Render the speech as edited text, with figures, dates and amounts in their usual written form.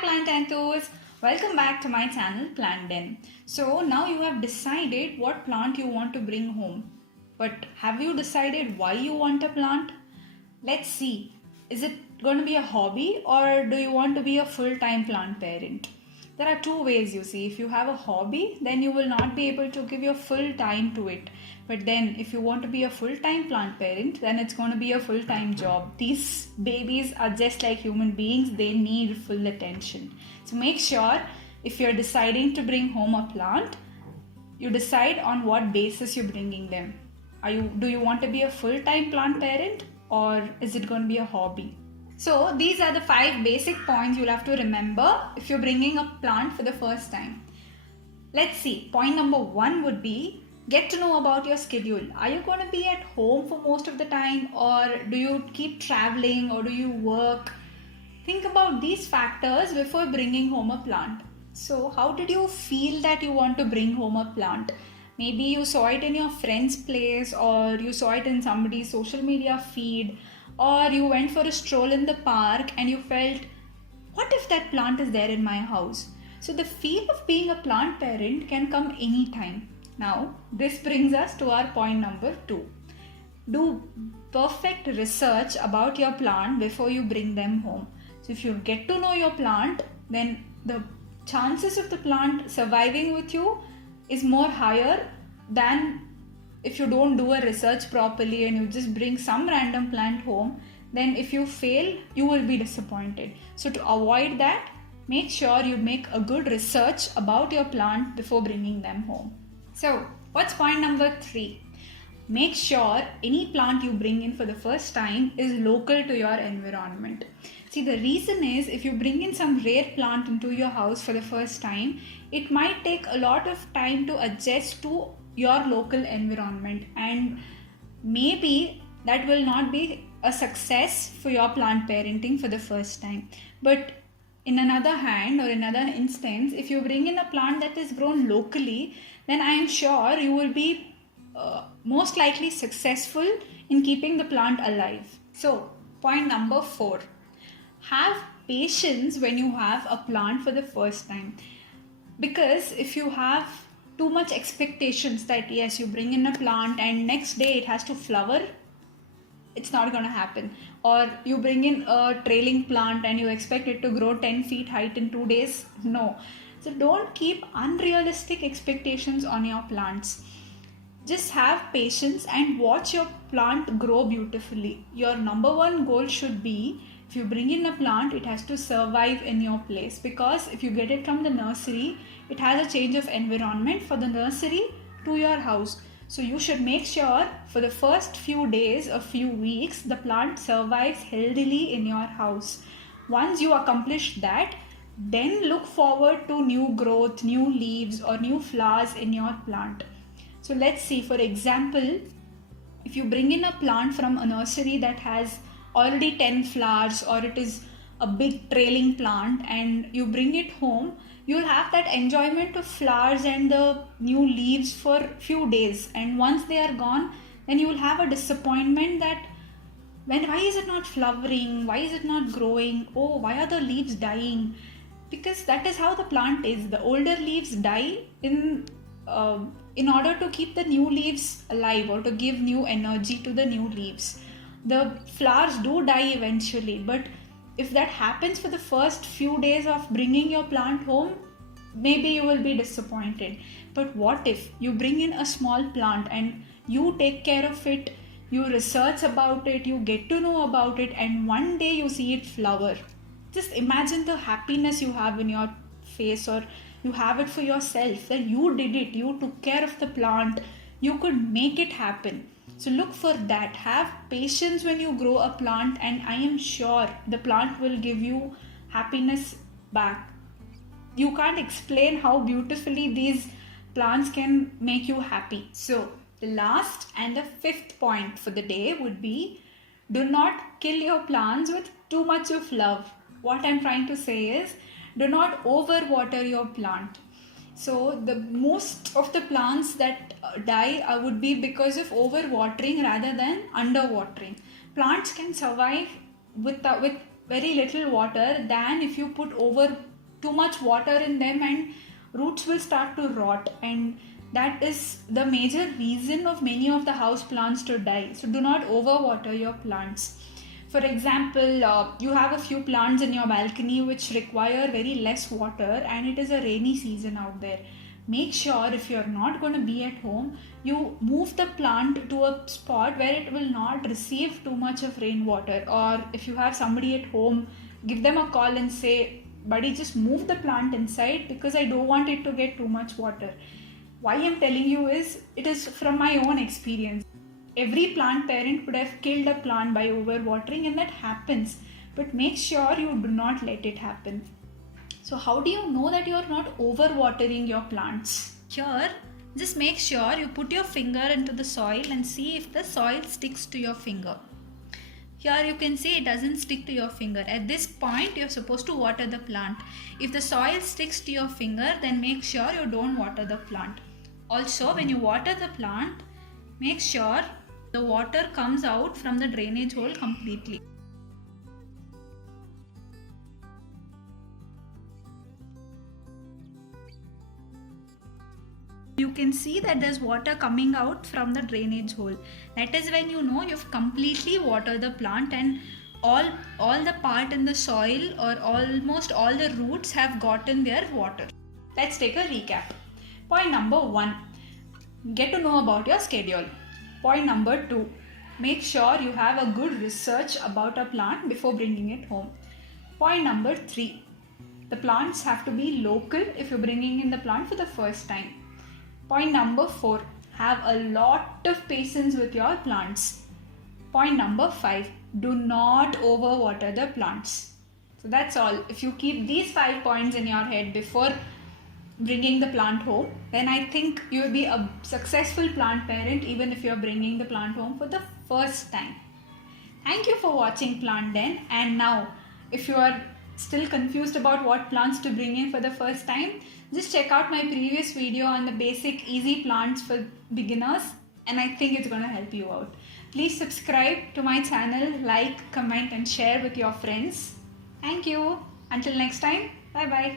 plant enthusiasts, welcome back to my channel Plant Den. So now you have decided what plant you want to bring home. But have you decided why you want a plant? Let's see. Is it going to be a hobby or do you want to be a full-time plant parent? There are two ways, you see. If you have a hobby, then you will not be able to give your full time to it. But then if you want to be a full-time plant parent, then it's going to be a full-time job. These babies are just like human beings. They need full attention. So make sure if you're deciding to bring home a plant, you decide on what basis you're bringing them. Do you want to be a full-time plant parent or is it going to be a hobby? So these are the 5 basic points you'll have to remember if you're bringing a plant for the first time. Let's see. Point number 1 would be get to know about your schedule. Are you going to be at home for most of the time or do you keep traveling or do you work? Think about these factors before bringing home a plant. So how did you feel that you want to bring home a plant? Maybe you saw it in your friend's place or you saw it in somebody's social media feed, or you went for a stroll in the park and you felt, what if that plant is there in my house? So the feel of being a plant parent can come anytime. Now, this brings us to our point number 2. Do perfect research about your plant before you bring them home. So if you get to know your plant, then the chances of the plant surviving with you is more higher than if you don't do a research properly and you just bring some random plant home. Then if you fail, you will be disappointed. So to avoid that, make sure you make a good research about your plant before bringing them home. So what's point number 3? Make sure any plant you bring in for the first time is local to your environment. See, the reason is if you bring in some rare plant into your house for the first time, it might take a lot of time to adjust to your local environment, and maybe that will not be a success for your plant parenting for the first time. But in another hand or another instance, if you bring in a plant that is grown locally, then I am sure you will be most likely successful in keeping the plant alive. So point number 4, have patience when you have a plant for the first time, because if you have too much expectations that yes, you bring in a plant and next day it has to flower, it's not going to happen. Or you bring in a trailing plant and you expect it to grow 10 feet height in 2 days. No. So don't keep unrealistic expectations on your plants. Just have patience and watch your plant grow beautifully. Your number 1 goal should be, if you bring in a plant, it has to survive in your place, because if you get it from the nursery, it has a change of environment for the nursery to your house. So you should make sure for the first few days or few weeks, the plant survives healthily in your house. Once you accomplish that, then look forward to new growth, new leaves or new flowers in your plant. So let's see, for example, if you bring in a plant from a nursery that has already 10 flowers or it is a big trailing plant and you bring it home, you'll have that enjoyment of flowers and the new leaves for few days, and once they are gone, then you will have a disappointment that why is it not flowering, why is it not growing, oh, why are the leaves dying? Because that is how the plant is. The older leaves die in order to keep the new leaves alive or to give new energy to the new leaves. The flowers do die eventually, but if that happens for the first few days of bringing your plant home, maybe you will be disappointed. But what if you bring in a small plant and you take care of it, you research about it, you get to know about it, and one day you see it flower? Just imagine the happiness you have in your face, or you have it for yourself, that you did it, you took care of the plant, you could make it happen. So look for that. Have patience when you grow a plant, and I am sure the plant will give you happiness back. You can't explain how beautifully these plants can make you happy. So the last and the 5th point for the day would be, do not kill your plants with too much of love. What I'm trying to say is, do not overwater your plant. So the most of the plants that die would be because of overwatering rather than underwatering. Plants can survive with very little water than if you put over too much water in them and roots will start to rot, and that is the major reason of many of the house plants to die. So do not overwater your plants. For example, you have a few plants in your balcony which require very less water and it is a rainy season out there. Make sure if you're not going to be at home, you move the plant to a spot where it will not receive too much of rainwater. Or if you have somebody at home, give them a call and say, buddy, just move the plant inside because I don't want it to get too much water. Why I'm telling you is, it is from my own experience. Every plant parent would have killed a plant by overwatering, and that happens. But make sure you do not let it happen. So how do you know that you are not overwatering your plants? Here, just make sure you put your finger into the soil and see if the soil sticks to your finger. Here you can see it doesn't stick to your finger. At this point, you're supposed to water the plant. If the soil sticks to your finger, then make sure you don't water the plant. Also, when you water the plant, make sure the water comes out from the drainage hole completely. You can see that there's water coming out from the drainage hole. That is when you know you've completely watered the plant and all the part in the soil or almost all the roots have gotten their water. Let's take a recap. Point number 1, get to know about your schedule. Point number 2, make sure you have a good research about a plant before bringing it home. Point number 3, the plants have to be local if you're bringing in the plant for the first time. Point number 4, have a lot of patience with your plants. Point number 5, do not overwater the plants. So that's all. If you keep these 5 points in your head before bringing the plant home, then I think you will be a successful plant parent even if you're bringing the plant home for the first time. Thank you for watching Plant Den. And now, if you are still confused about what plants to bring in for the first time, just check out my previous video on the basic easy plants for beginners, and I think it's going to help you out. Please subscribe to my channel, like, comment and share with your friends. Thank you. Until next time, bye bye.